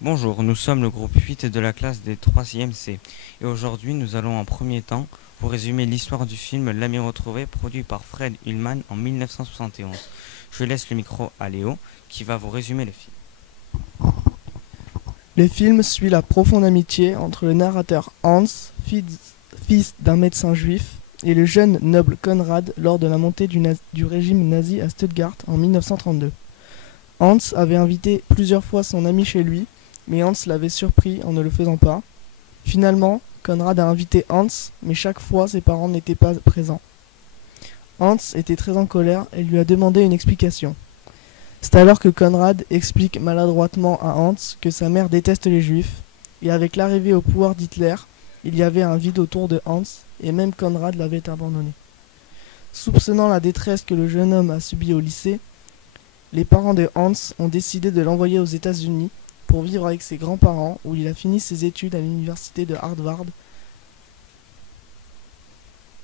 Bonjour, nous sommes le groupe 8 de la classe des 3e C et aujourd'hui nous allons en premier temps vous résumer l'histoire du film L'Ami retrouvé produit par Fred Ullman en 1971. Je laisse le micro à Léo qui va vous résumer le film. Le film suit la profonde amitié entre le narrateur Hans, fils d'un médecin juif, et le jeune noble Konrad lors de la montée du régime nazi à Stuttgart en 1932. Hans avait invité plusieurs fois son ami chez lui, mais Hans l'avait surpris en ne le faisant pas. Finalement, Konrad a invité Hans, mais chaque fois ses parents n'étaient pas présents. Hans était très en colère et lui a demandé une explication. C'est alors que Konrad explique maladroitement à Hans que sa mère déteste les juifs, et avec l'arrivée au pouvoir d'Hitler, il y avait un vide autour de Hans, et même Konrad l'avait abandonné. Soupçonnant la détresse que le jeune homme a subie au lycée, les parents de Hans ont décidé de l'envoyer aux États-Unis pour vivre avec ses grands-parents, où il a fini ses études à l'université de Harvard,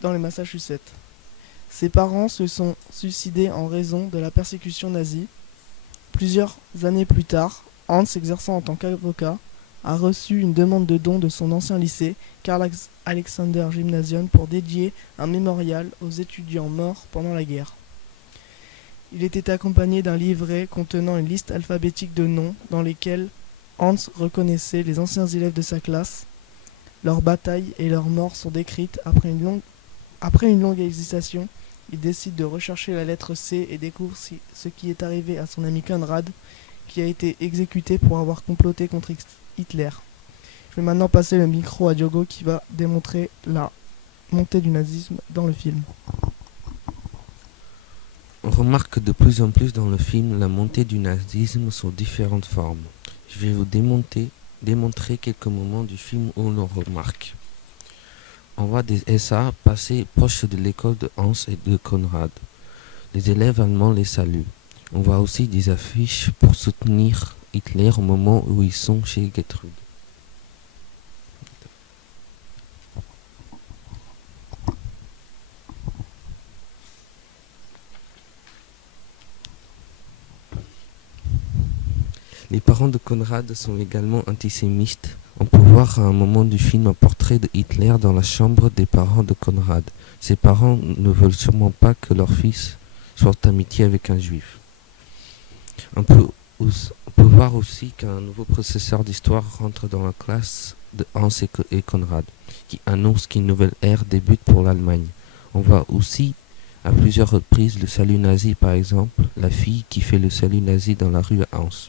dans le Massachusetts. Ses parents se sont suicidés en raison de la persécution nazie. Plusieurs années plus tard, Hans, exerçant en tant qu'avocat, a reçu une demande de don de son ancien lycée, Karl Alexander Gymnasium, pour dédier un mémorial aux étudiants morts pendant la guerre. Il était accompagné d'un livret contenant une liste alphabétique de noms dans lesquels Hans reconnaissait les anciens élèves de sa classe. Leurs batailles et leurs morts sont décrites. Après une longue hésitation, il décide de rechercher la lettre C et découvre ce qui est arrivé à son ami Konrad, qui a été exécuté pour avoir comploté contre Hitler. Je vais maintenant passer le micro à Diogo qui va démontrer la montée du nazisme dans le film. On remarque de plus en plus dans le film la montée du nazisme sous différentes formes. Je vais vous démontrer quelques moments du film où l'on remarque. On voit des SA passer proche de l'école de Hans et de Konrad. Les élèves allemands les saluent. On voit aussi des affiches pour soutenir Hitler au moment où ils sont chez Gertrude. Les parents de Konrad sont également antisémites. On peut voir à un moment du film un portrait de Hitler dans la chambre des parents de Konrad. Ses parents ne veulent sûrement pas que leur fils soit amitié avec un juif. On peut voir aussi qu'un nouveau professeur d'histoire rentre dans la classe de Hans et Konrad, qui annonce qu'une nouvelle ère débute pour l'Allemagne. On voit aussi à plusieurs reprises le salut nazi, par exemple, la fille qui fait le salut nazi dans la rue à Hans.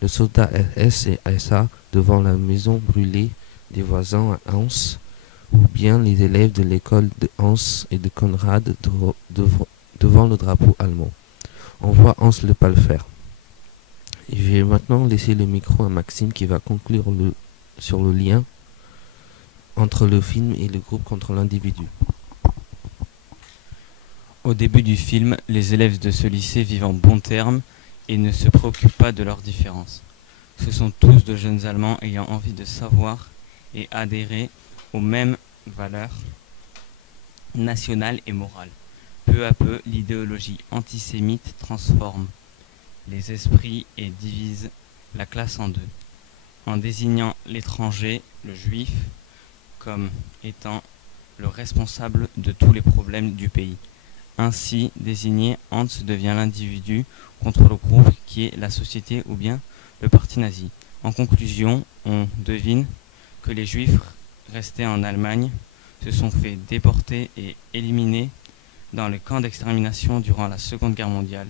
Le soldat SS et SA devant la maison brûlée des voisins à Hans, ou bien les élèves de l'école de Hans et de Konrad devant le drapeau allemand. On voit Hans ne pas le faire. Je vais maintenant laisser le micro à Maxime qui va conclure sur le lien entre le film et le groupe contre l'individu. Au début du film, les élèves de ce lycée vivent en bons termes et ne se préoccupent pas de leurs différences. Ce sont tous de jeunes Allemands ayant envie de savoir et adhérer aux mêmes valeurs nationales et morales. Peu à peu, l'idéologie antisémite transforme les esprits et divise la classe en deux, en désignant l'étranger, le juif, comme étant le responsable de tous les problèmes du pays. Ainsi désigné, Hans devient l'individu contre le groupe qui est la société ou bien le parti nazi. En conclusion, on devine que les juifs restés en Allemagne se sont fait déporter et éliminer dans les camps d'extermination durant la Seconde Guerre mondiale.